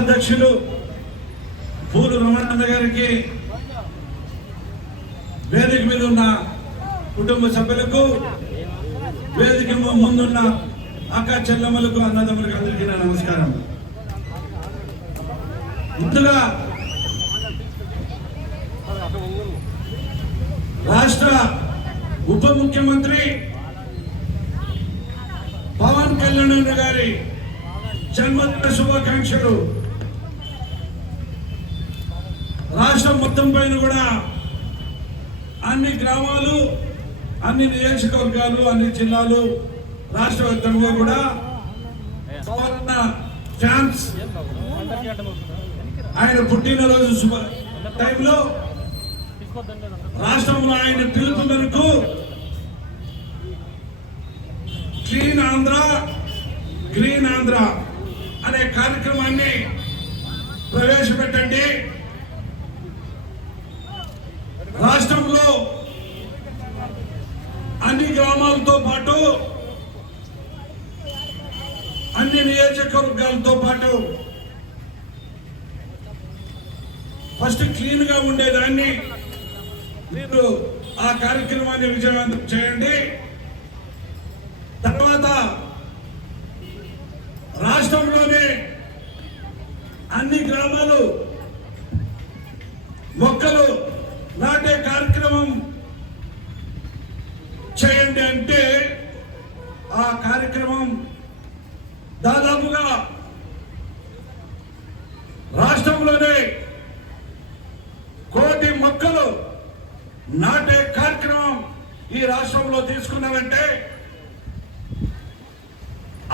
అధ్యక్షులు పూలు రమణానంద గారికి వేదిక మీద ఉన్న కుటుంబ సభ్యులకు వేదిక ముందున్న అక్క చెల్లమ్మలకు అన్నదమ్ములకు అందరికీ నా నమస్కారం. ముందుగా రాష్ట్ర ఉప ముఖ్యమంత్రి పవన్ కళ్యాణ్ గారి జన్మదిన శుభాకాంక్షలు మొత్తం పైన కూడా అన్ని గ్రామాలు అన్ని నియోజకవర్గాలు అన్ని జిల్లాలు రాష్ట్ర వ్యాప్తంగా కూడా సువర్ణ ఛాన్స్ ఆయన పుట్టినరోజు శుభ టైంలో రాష్ట్రంలో ఆయన పిలుపు మేరకు క్లీన్ ఆంధ్ర గ్రీన్ ఆంధ్ర అనే కార్యక్రమాన్ని ప్రవేశపెట్టండి రాష్ట్రంలో అన్ని గ్రామాలతో పాటు అన్ని నియోజకవర్గాలతో పాటు ఫస్ట్ క్లీన్గా ఉండేదాన్ని. మీరు ఆ కార్యక్రమాన్ని విజయవంతం చేయండి. తర్వాత రాష్ట్రంలోనే అన్ని గ్రామాలు మొక్కలు కార్యక్రమం దాదాపుగా రాష్ట్రంలోనే కోటి మొక్కలు నాటే కార్యక్రమం ఈ రాష్ట్రంలో తీసుకున్నారంటే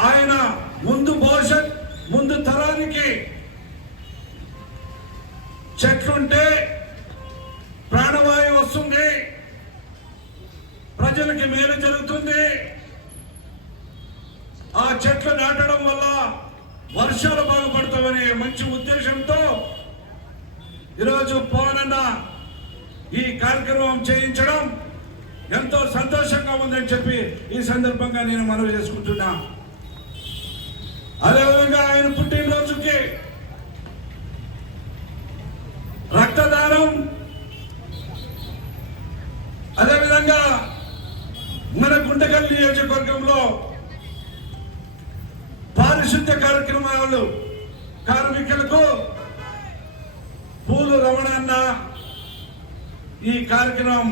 ఆయన ముందు భవిష్యత్ ముందు తరానికి చెట్లుంటే ప్రాణవాయువు వస్తుంది ప్రజలకి మేలు జరుగుతుంది ఆ చెట్లు నాటడం వల్ల వర్షాలు బాగుపడతామనే మంచి ఉద్దేశంతో ఈరోజు పవనన్న ఈ కార్యక్రమం చేయించడం ఎంతో సంతోషంగా ఉందని చెప్పి ఈ సందర్భంగా నేను మనవి చేసుకుంటున్నా. అదేవిధంగా ఆయన పుట్టినరోజుకి రక్తదానం అదేవిధంగా మన గుంటకల్ నియోజకవర్గంలో పారిశుద్ధ్య కార్యక్రమాలు కార్మిక పూలు రమణన్న ఈ కార్యక్రమం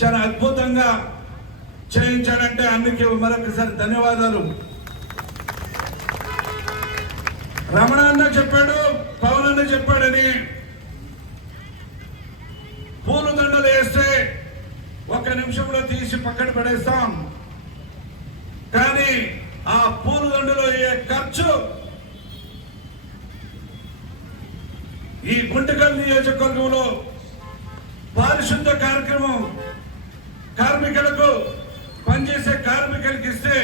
చాలా అద్భుతంగా చేయించాడంటే అందుకే మరొకసారి ధన్యవాదాలు. రమణ అన్న చెప్పాడు పవన్ అన్న చెప్పాడని. పూలు దండలు వేస్తే ఒక నిమిషంలో తీసి పక్కన పడేస్తాం. కానీ ఆ పూల దండలో అయ్యే ఖర్చు? ఈ గుంటకల్ నియోజకవర్గంలో పారిశుద్ధ కార్యక్రమం కార్మికులకు పనిచేసే కార్మికులకు ఇస్తే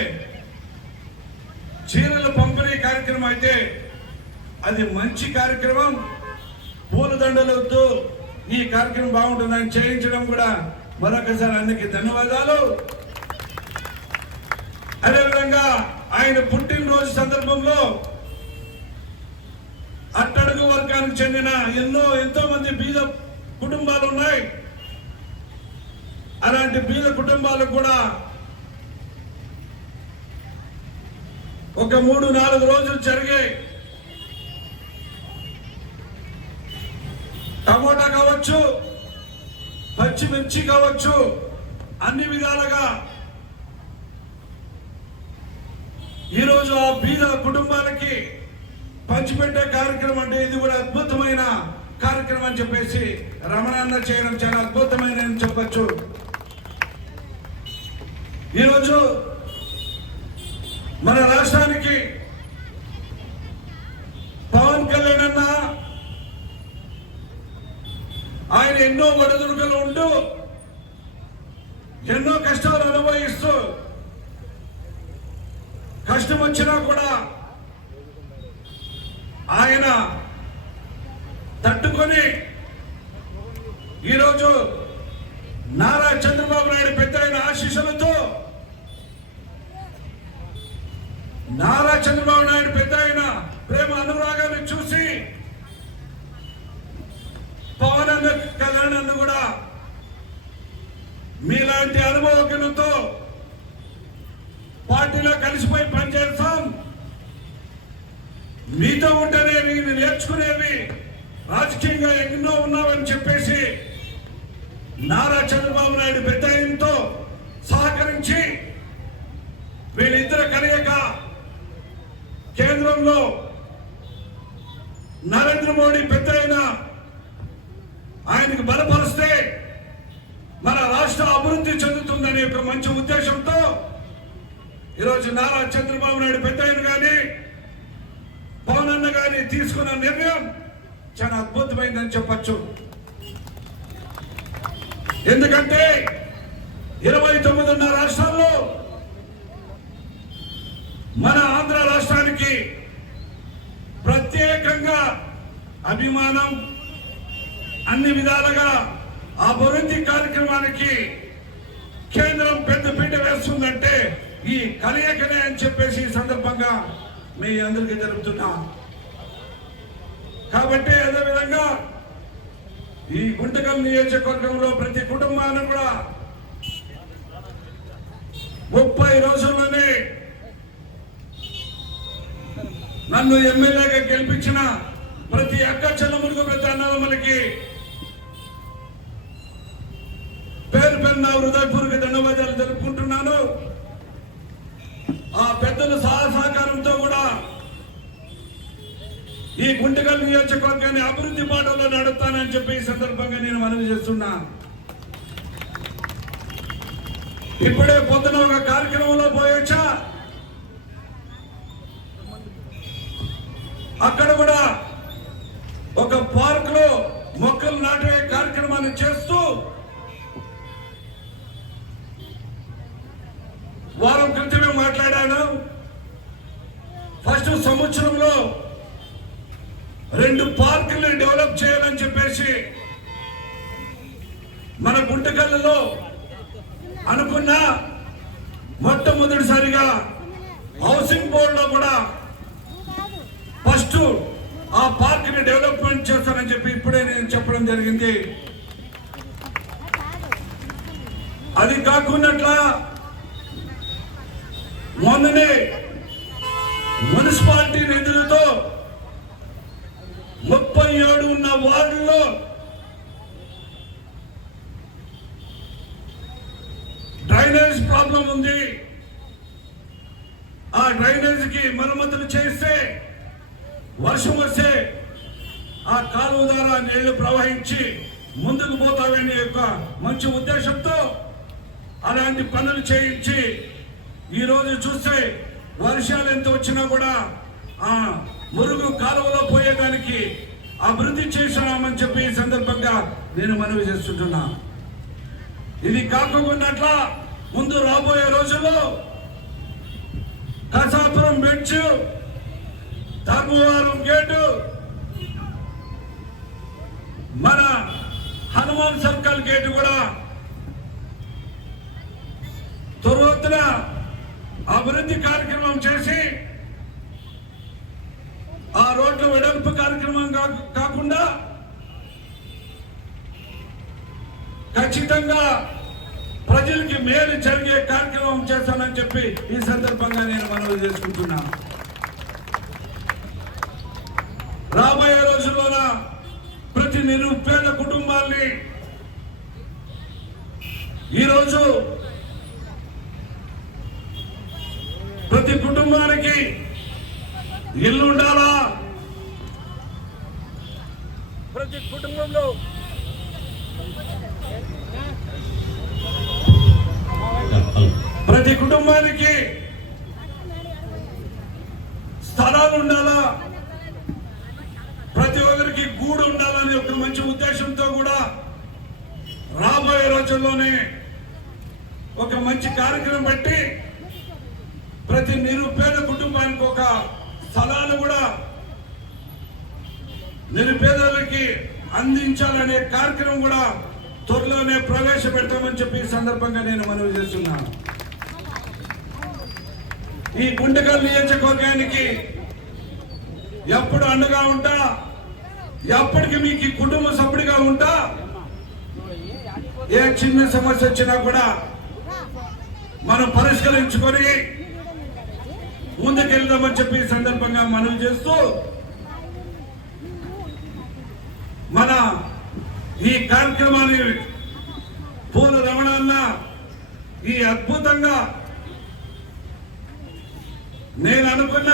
చీరలు పంపిణీ కార్యక్రమం అయితే అది మంచి కార్యక్రమం. పూలదండలతో ఈ కార్యక్రమం బాగుంటుందని చేయించడం కూడా మరొకసారి అందుకే ధన్యవాదాలు. అదేవిధంగా ఆయన పుట్టినరోజు సందర్భంలో అట్టడుగు వర్గానికి చెందిన ఎన్నో ఎంతో మంది బీద కుటుంబాలు ఉన్నాయి. అలాంటి బీద కుటుంబాలకు కూడా ఒక మూడు నాలుగు రోజులు జరిగే టమోటా కావచ్చు పచ్చిమిర్చి కావచ్చు అన్ని విధాలుగా ఈరోజు ఆ బీద కుటుంబాలకి పంచిపెట్టే కార్యక్రమం అంటే ఇది కూడా అద్భుతమైన కార్యక్రమం అని చెప్పేసి రమణాన్న చేయడం చాలా అద్భుతమైన చెప్పచ్చు. ఈరోజు మన రాష్ట్రానికి పవన్ కళ్యాణ్ అన్న ఆయన ఎన్నో ఒడిదుడుకులు ఉంటూ ఎన్నో కష్టాలు అనుభవిస్తూ కష్టం వచ్చినా కూడా ఆయన తట్టుకొని ఈరోజు నారా చంద్రబాబు నాయుడు పెద్ద ఆయన ఆశీస్సులతో నారా చంద్రబాబు నాయుడు పెద్ద ఆయన ప్రేమ అనురాగాన్ని చూసి కూడా మీలాంటి అనుభవజ్ఞులతో పార్టీలో కలిసిపోయి పనిచేస్తాం మీతో ఉంటేనే నేను నేర్చుకునేవి రాజకీయంగా ఎన్నో ఉన్నావని చెప్పేసి నారా చంద్రబాబు నాయుడు పెద్ద ఆయనతో సహకరించి వీళ్ళిద్దరు కలయిక కేంద్రంలో నరేంద్ర మోడీ పెద్ద ఆయన ఆయనకు బలపరిస్తే మన రాష్ట్ర అభివృద్ధి చెందుతుందనే ఒక మంచి ఉద్దేశంతో ఈరోజు నారా చంద్రబాబు నాయుడు పెద్ద ఆయన కానీ పవన్ తీసుకున్న నిర్ణయం చాలా అద్భుతమైందని చెప్పచ్చు. ఎందుకంటే ఇరవై తొమ్మిది ఉన్న రాష్ట్రాల్లో మన ఆంధ్ర రాష్ట్రానికి ప్రత్యేకంగా అభిమానం అన్ని విధాలుగా అభివృద్ధి కార్యక్రమానికి కేంద్రం పెద్దపీట వేస్తుందంటే ఈ కలయికనే అని చెప్పేసి ఈ సందర్భంగా మీ అందరికీ తెలుపుతున్నా. కాబట్టి అదేవిధంగా ఈ గుంటకం నియోజకవర్గంలో ప్రతి కుటుంబాన్ని కూడా ముప్పై రోజుల్లోనే నన్ను ఎమ్మెల్యేగా గెలిపించిన ప్రతి అక్క చెల్లములకు ప్రతి అన్నదమ్ములకి పేరు పెన్న హృదయపూర్వక ధన్యవాదాలు జరుపుకుంటున్నాను ఆ పెద్దల సహాయ సహకారంతో కూడా ఈ గుంటకల్ నియోజకవర్గాన్ని అభివృద్ధి బాటలో నడుపుతానని చెప్పి ఈ సందర్భంగా నేను మనవి చేస్తున్నా. ఇప్పుడే పొద్దున ఒక కార్యక్రమంలో పోయొచ్చా? ఎన్నికలలో అనుకున్న మొట్టమొదటిసారిగా హౌసింగ్ బోర్డులో కూడా ఫస్ట్ ఆ పార్క్ని డెవలప్మెంట్ చేస్తానని చెప్పి ఇప్పుడే నేను చెప్పడం జరిగింది. అది కాకుండా మొన్ననే మున్సిపాలిటీ నిధులతో ముప్పై ఏడు ఉన్న వార్డుల్లో డ్రైనేజ్ ప్రాబ్లం ఉంది. ఆ డ్రైనేజ్కి మరమ్మతులు చేస్తే వర్షం వస్తే ఆ కాలువ ద్వారా నీళ్ళు ప్రవహించి ముందుకు పోతామనే యొక్క మంచి ఉద్దేశంతో అలాంటి పనులు చేయించి ఈరోజు చూస్తే వర్షాలు ఎంత వచ్చినా కూడా ఆ మురుగు కాలువలో పోయేదానికి అభివృద్ధి చేసినామని చెప్పి ఈ సందర్భంగా నేను మనవి చేస్తుంటున్నా. ఇది కాకుండా ముందు రాబోయే రోజుల్లో కసాపురం బెంచ్ ధర్మవరం గేటు మన హనుమాన్ సర్కల్ గేటు కూడా త్వరవత్తున అభివృద్ధి కార్యక్రమం చేసి ఆ రోడ్ల వెడల్పు కార్యక్రమం కాకుండా ఖచ్చితంగా ప్రజలకి మేలు జరిగే కార్యక్రమం చేస్తానని చెప్పి ఈ సందర్భంగా నేను మనవి చేసుకుంటున్నాను రాబోయే రోజుల్లోన ప్రతి నిరుపేద కుటుంబాల్ని ఈరోజు ప్రతి కుటుంబానికి ఇల్లు ఉండాలా ప్రతి కుటుంబంలో ప్రతి కుటుంబానికి స్థలాలు ఉండాలా? ప్రతి ఒక్కరికి గూడు ఉండాలని ఒక మంచి ఉద్దేశంతో కూడా రాబోయే రోజుల్లోనే ఒక మంచి కార్యక్రమం పెట్టి ప్రతి నిరుపేద కుటుంబానికి ఒక స్థలాలు కూడా నిరుపేదలకి అందించాలనే కార్యక్రమం కూడా త్వరలోనే ప్రవేశపెడతామని చెప్పి ఈ సందర్భంగా నేను మనవి చేస్తున్నాను. ఈ గుంటకల్ నియోజకవర్గానికి ఎప్పుడు అండగా ఉంటా? ఎప్పటికి మీకు ఈ కుటుంబ సభ్యుడిగా ఉంటా? ఏ చిన్న సమస్య వచ్చినా కూడా మనం పరిష్కరించుకొని ముందుకెళ్దామని చెప్పి సందర్భంగా మనం చేస్తూ మన ఈ కార్యక్రమాన్ని పూల రమణ ఈ అద్భుతంగా నేను అనుకున్న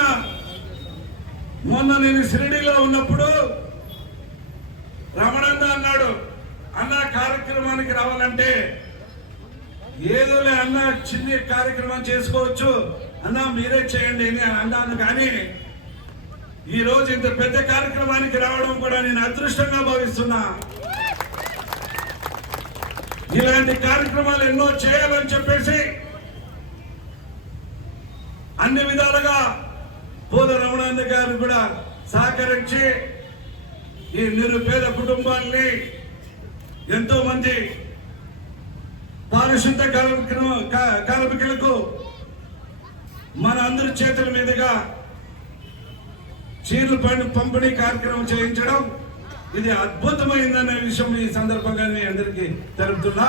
మొన్న నేను షిరిడీలో ఉన్నప్పుడు రమణన్న అన్నాడు అన్న కార్యక్రమానికి రావాలంటే ఏదోలే అన్న చిన్న కార్యక్రమం చేసుకోవచ్చు. అన్న మీరే చేయండి అని అన్నాను కానీ ఈ రోజు ఇంత పెద్ద కార్యక్రమానికి రావడం కూడా నేను అదృష్టంగా భావిస్తున్నా. ఇలాంటి కార్యక్రమాలు ఎన్నో చేయాలని చెప్పేసి అన్ని విధాలుగా పూల రమణాన్న గారు కూడా సహకరించి ఈ నిరుపేద కుటుంబాల్ని ఎంతో మంది పారిశుద్ధ కార్మికులు కార్మికులకు మన అందరి చేతుల మీదుగా చీరలు పండు పంపిణీ కార్యక్రమం చేయించడం ఇది అద్భుతమైందనే విషయం ఈ సందర్భంగా అందరికీ తెలుపుతున్నా.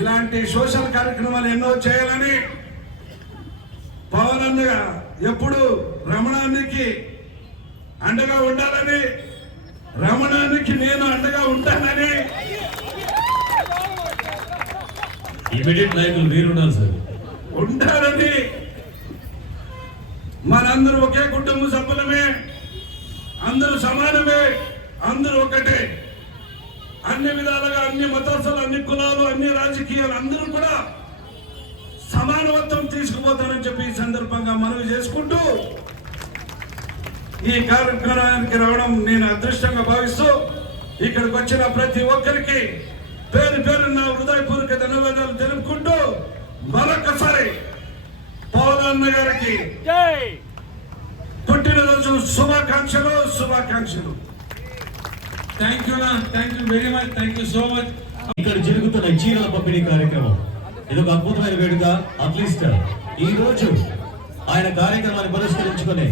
ఇలాంటి సోషల్ కార్యక్రమాలు ఎన్నో చేయాలని పవన్ ఎప్పుడు రమణానికి అండగా ఉండాలని రమణానికి నేను అండగా ఉంటానని ఇమీడియట్ నాయకులు మీరు సార్. ఉంటారని మనందరూ ఒకే కుటుంబ సభ్యులమే అందరూ సమానమే అందరూ ఒకటే అన్ని విధాలుగా అన్ని మతస్థులు అన్ని కులాలు అన్ని రాజకీయాలు అందరూ కూడా సమానత్వం తీసుకుపోతారని చెప్పి ఈ సందర్భంగా మనవి చేసుకుంటూ ఈ కార్యక్రమానికి రావడం నేను అదృష్టంగా భావిస్తూ ఇక్కడికి వచ్చిన ప్రతి ఒక్కరికి పేరు పేరు నా హృదయపూర్వక ధన్యవాదాలు తెలుపుకుంటూ మరొకసారి పవన్ గారికి జై! పుట్టినరోజు శుభాకాంక్షలు శుభాకాంక్షలు. Thank you thank you very much thank you so much ఇక్కడ జరుగుతున్న చీరల పంపిణీ కార్యక్రమం. ఇది ఒక అద్భుతమైన వేడుక. అట్లీస్ట్ ఈ రోజు ఆయన కార్యక్రమాన్ని పురస్కరించుకొని